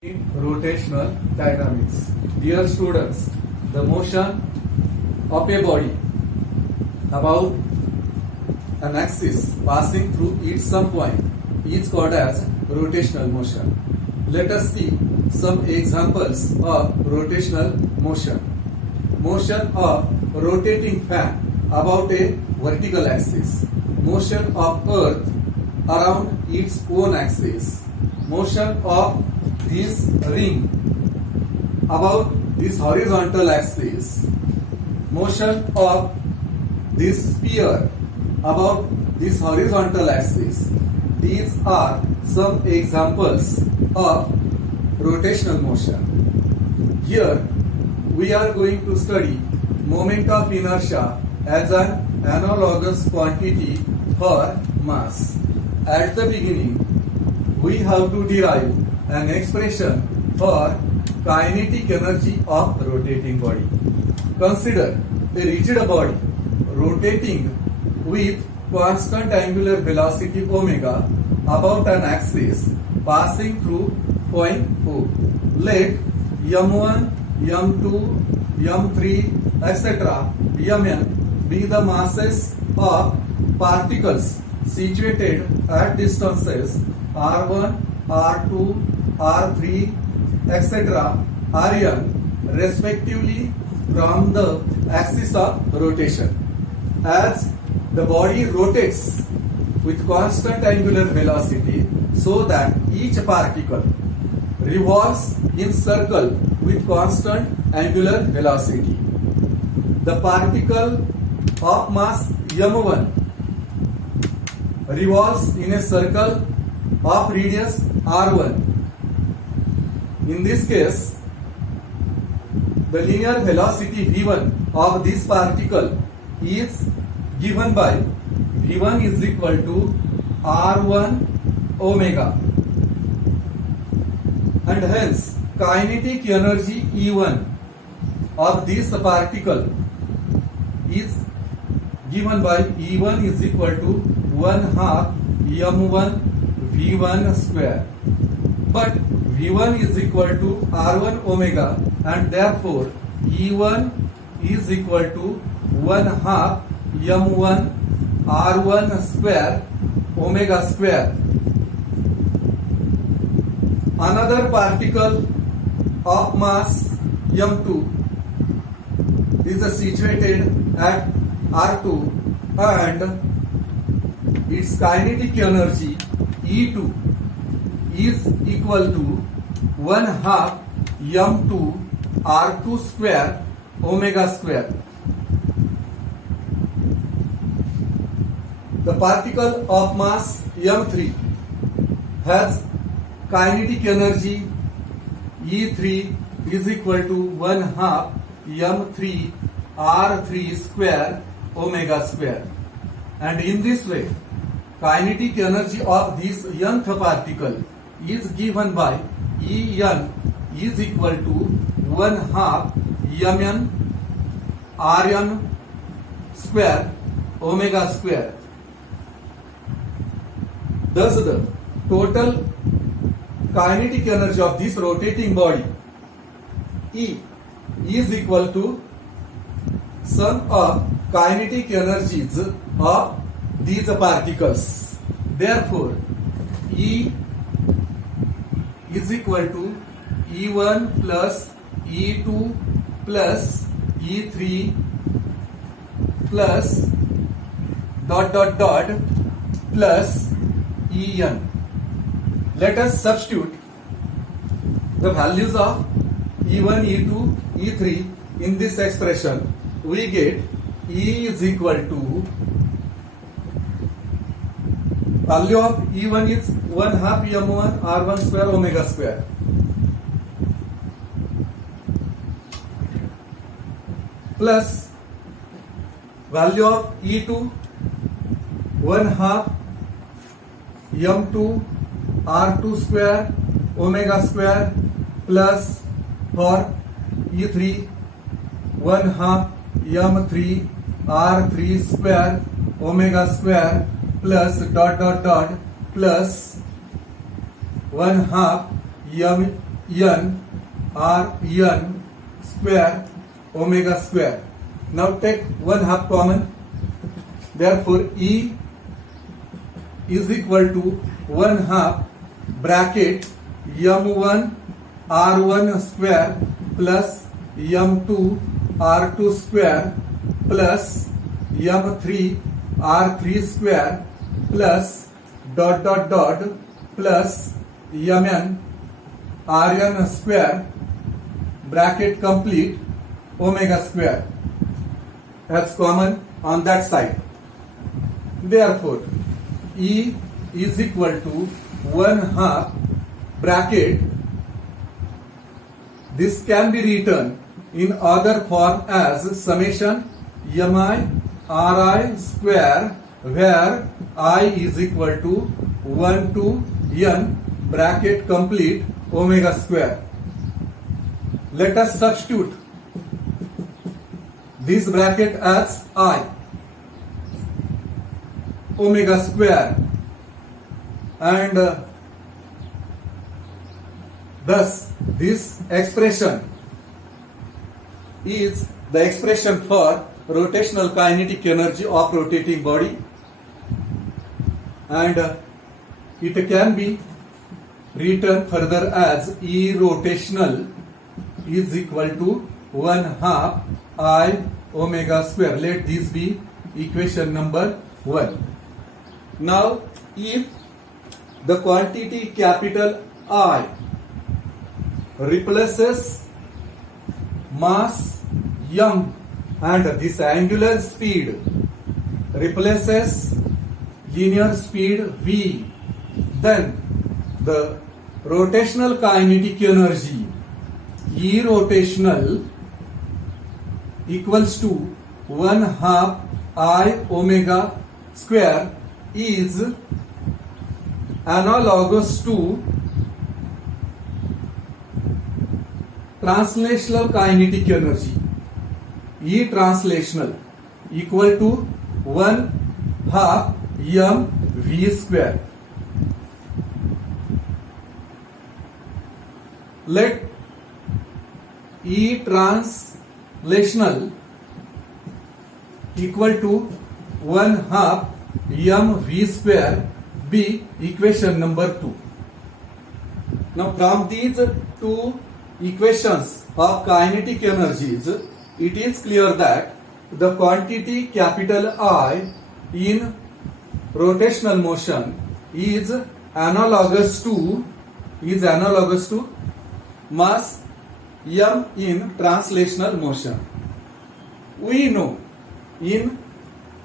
Rotational dynamics. Dear students, the motion of a body about an axis passing through its some point is called as rotational motion. Let us see some examples of rotational motion. Motion of rotating fan about a vertical axis. Motion of earth around its own axis. Motion of this ring about this horizontal axis, motion of this sphere about this horizontal axis. These are some examples of rotational motion. Here we are going to study moment of inertia as an analogous quantity for mass. At the beginning, we have to derive an expression for kinetic energy of rotating body. Consider a rigid body rotating with constant angular velocity omega about an axis passing through point O. Let m1, m2, m3, etc. mn be the masses of particles situated at distances r1, r2, r3, etc. rn respectively from the axis of rotation. As the body rotates with constant angular velocity so that each particle revolves in circle with constant angular velocity. The particle of mass m1 revolves in a circle of radius r1. In this case, the linear velocity v1 of this particle is given by v1 is equal to r1 omega, and hence kinetic energy E1 of this particle is given by E1 is equal to 1/2 m1 v1 square. But v1 is equal to r1 omega, and therefore E1 is equal to 1/2 m1 r1 square omega square. Another particle of mass m2 is situated at r2, and its kinetic energy E2 is equal to 1/2 m2 r2 square omega square. The particle of mass m3 has kinetic energy E3 is equal to 1/2 m3 r3 square omega square, and in this way kinetic energy of this nth particle is given by En is equal to 1/2 mn rn square omega square. Thus the total kinetic energy of this rotating body E is equal to sum of kinetic energies of these particles. Therefore, E is equal to E1 plus E2 plus E3 plus dot dot dot plus En. Let us substitute the values of E1, E2, E3 in this expression. We get E is equal to value of E1 is 1/2 m1 r1 square omega square plus value of E2 1/2 m2 r2 square omega square plus for E3 1/2 m3 r3 square omega square plus dot dot dot plus 1/2 m n r n square omega square. Now take 1/2 common. Therefore E is equal to 1/2 bracket m1 r1 square plus m2 r2 square plus m3 r3 square plus dot dot dot plus mn rn square bracket complete omega square. That's common on that side. Therefore E is equal to 1/2 bracket. This can be written in other form as summation mi ri square, where I is equal to 1 to n bracket complete omega square. Let us substitute this bracket as I omega square, and thus this expression is the expression for rotational kinetic energy of rotating body, and it can be written further as E rotational is equal to 1/2 I omega square. Let this be equation number 1. Now if the quantity capital I replaces mass m and this angular speed replaces linear speed v, then the rotational kinetic energy E rotational equals to 1/2 I omega square is analogous to translational kinetic energy. E translational equal to 1/2 m v square. Let E translational equal to 1/2 m v square be equation number 2. Now from these two equations of kinetic energies, it is clear that the quantity capital I in rotational motion is analogous to mass m in translational motion. We know in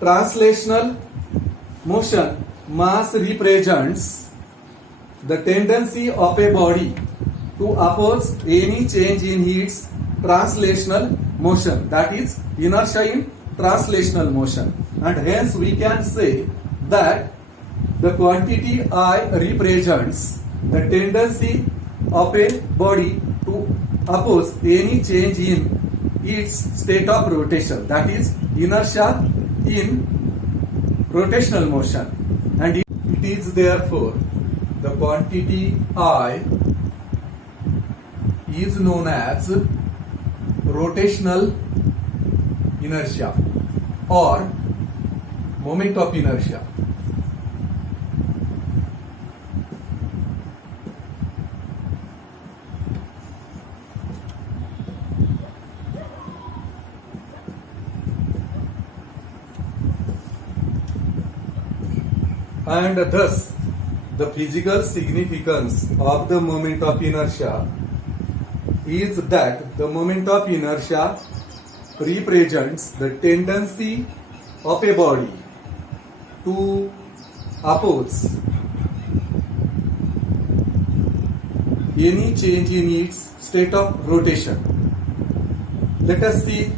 translational motion mass represents the tendency of a body to oppose any change in its translational motion, that is inertia in translational motion, and hence we can say that the quantity I represents the tendency of a body to oppose any change in its state of rotation, that is inertia in rotational motion, and it is therefore the quantity I is known as rotational inertia or moment of inertia. And thus the physical significance of the moment of inertia is that the moment of inertia represents the tendency of a body to oppose any change in its state of rotation. Let us see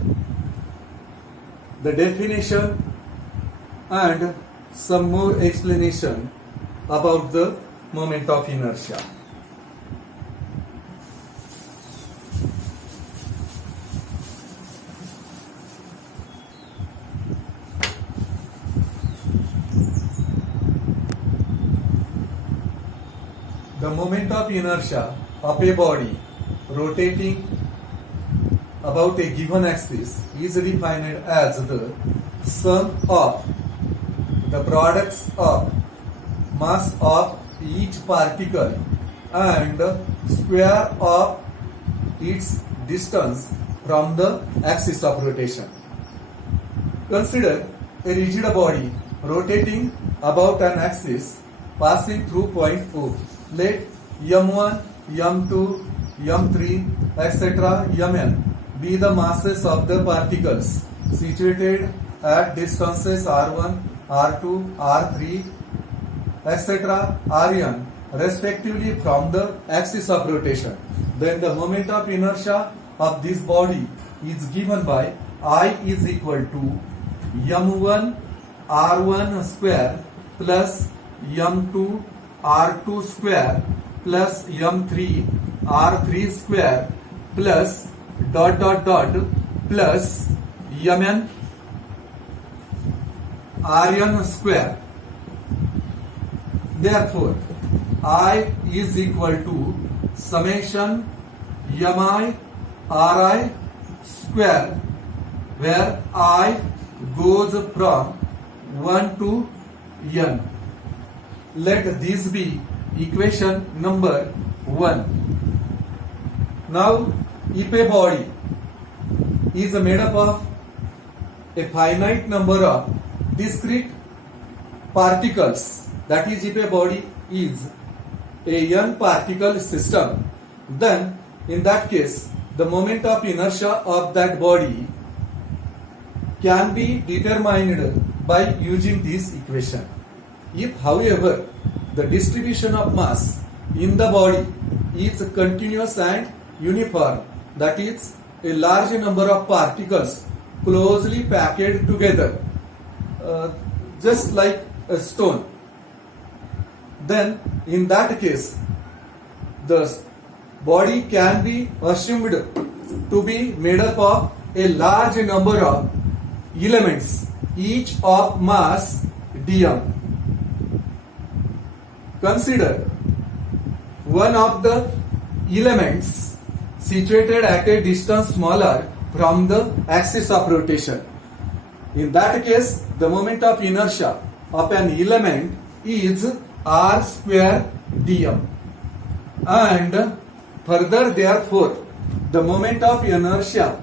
the definition and some more explanation about the moment of inertia. The moment of inertia of a body rotating about a given axis is defined as the sum of the products of mass of each particle and square of its distance from the axis of rotation. Consider a rigid body rotating about an axis passing through point O. Let m1, m2, m3, etc. mn be the masses of the particles situated at distances r1, r2, r3, etc. rn respectively from the axis of rotation. Then the moment of inertia of this body is given by I is equal to m1 r1 square plus m2 r2 square plus m3 r3 square plus dot dot dot plus mn rn square. Therefore, I is equal to summation mi ri square, where I goes from 1 to n. Let this be equation number 1. Now, if a body is made up of a finite number of discrete particles, that is, if a body is a n particle system, then in that case the moment of inertia of that body can be determined by using this equation. If, however, the distribution of mass in the body is continuous and uniform, that is, a large number of particles closely packed together, just like a stone, then in that case the body can be assumed to be made up of a large number of elements, each of mass dm. Consider one of the elements situated at a distance smaller from the axis of rotation. In that case, the moment of inertia of an element is r square dm, and further, therefore, the moment of inertia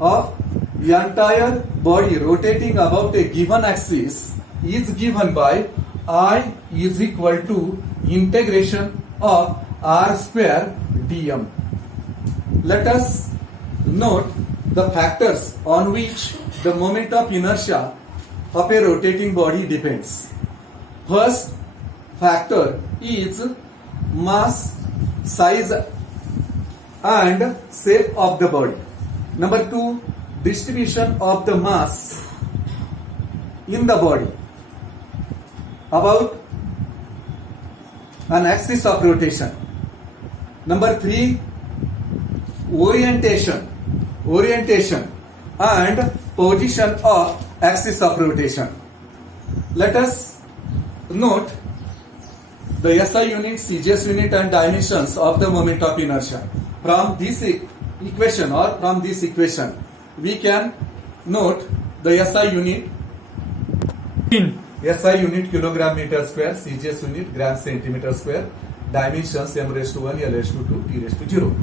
of the entire body rotating about a given axis is given by I is equal to integration of r square dm. Let us note the factors on which the moment of inertia of a rotating body depends. First factor is mass, size and shape of the body. Number 2, distribution of the mass in the body about an axis of rotation. Number 3, orientation and position of axis of rotation. Let us note the SI unit, CGS unit and dimensions of the moment of inertia. From this equation we can note the SI unit kilogram meter square, CGS unit gram centimeter square, dimensions m raised to 1, l raised to 2, t raised to 0.